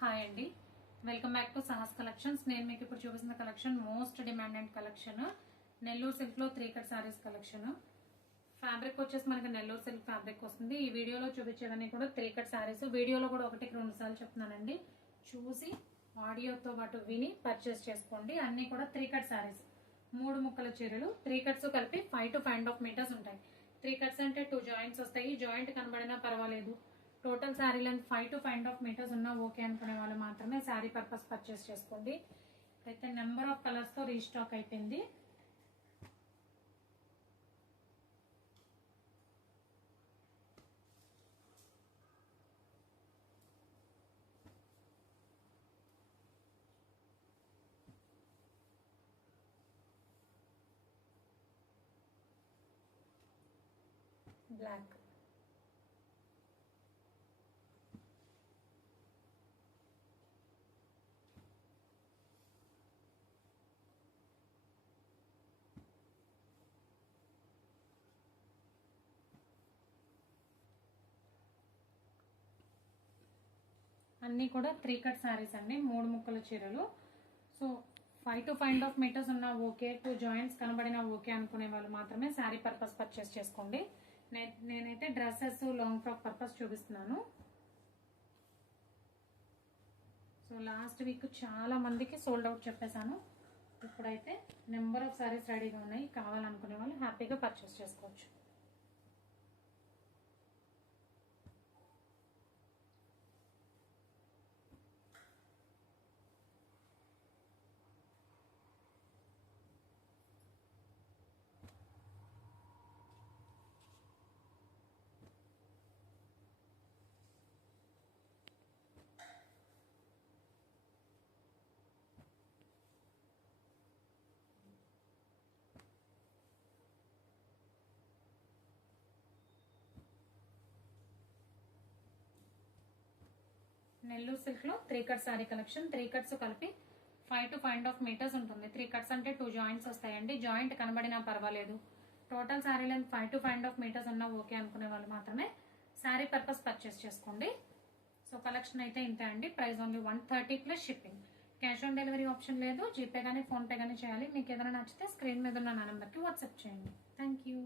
Hi అండి, welcome back to Sahas collections. నేను మీకు ఇప్పుడు చూపిస్తున్న collection most demanded collection Nellore silk లో 3 కట్ సారీస్ కలెక్షన్. ఫ్యాబ్రిక్ వచ్చేసి మనకి నెల్లూరు సిల్క్ ఫ్యాబ్రిక్ వస్తుంది. ఈ వీడియోలో చూపించేవన్నీ కూడా 3 కట్ సారీస్. వీడియోలో కూడా 1-2 సార్లు చెప్తున్నానండి, చూసి ఆడియోతో పాటు విని పర్చేస్ చేసుకోండి. అన్ని కూడా 3 కట్ సారీస్, 3 ముక్కల చీరలు. 3 కట్స్ కలిపి 5 to 5.5 మీటర్స్ ఉంటాయి. 3 కట్స్ అంటే 2 జాయింట్స్ వస్తాయి. జాయింట్ కనబడినా పర్వాలేదు. Total sari length 5 to 5.5 metres ఉన్నా ఓకే అనుకునే వాళ్ళు మాత్రమే శారీ పర్పస్ పర్చేస్ చేసుకోండి. అయితే నెంబర్ ఆఫ్ కలర్స్ తో రీస్టాక్ అయిపోయింది. బ్లాక్, అన్ని కూడా 3 కట్ సారీస్ అండి, 3 ముక్కల చీరలు. సో 5 to 5.5 మీటర్స్ ఉన్నా ఓకే, 2 జాయింట్స్ కనబడినా ఓకే అనుకునే వాళ్ళు మాత్రమే శారీ పర్పస్ పర్చేస్ చేసుకోండి. నేనైతే డ్రెస్సెస్, లాంగ్ ఫ్రాక్ పర్పస్ చూపిస్తున్నాను. సో లాస్ట్ వీక్ చాలా మందికి సోల్డ్ అవుట్ చెప్పేశాను. ఇప్పుడైతే నెంబర్ ఆఫ్ సారీస్ రెడీగా ఉన్నాయి. కావాలనుకునే వాళ్ళు హ్యాపీగా పర్చేస్ చేసుకోవచ్చు. నెల్లూరు సిల్క్ లో 3 కట్ సారీ కలెక్షన్. 3 కట్స్ కలిపి 5 to 5.5 మీటర్స్ ఉంటుంది. 3 కట్స్ అంటే 2 జాయింట్స్ వస్తాయండి. జాయింట్ కనబడినా పర్వాలేదు. Total sari length 5 to 5.5 metres ఉన్నా ఓకే అనుకునే వాళ్ళు మాత్రమే శారీ పర్పస్ పర్చేస్ చేసుకోండి. సో కలెక్షన్ అయితే ఇంతే అండి. Price only 130 plus shipping. Cash on delivery option లేదు. జీపే కానీ ఫోన్ పే కానీ చేయాలి. మీకు ఏదైనా నచ్చితే స్క్రీన్ మీద ఉన్న నా నెంబర్కి వాట్సాప్ చేయండి. Thank you.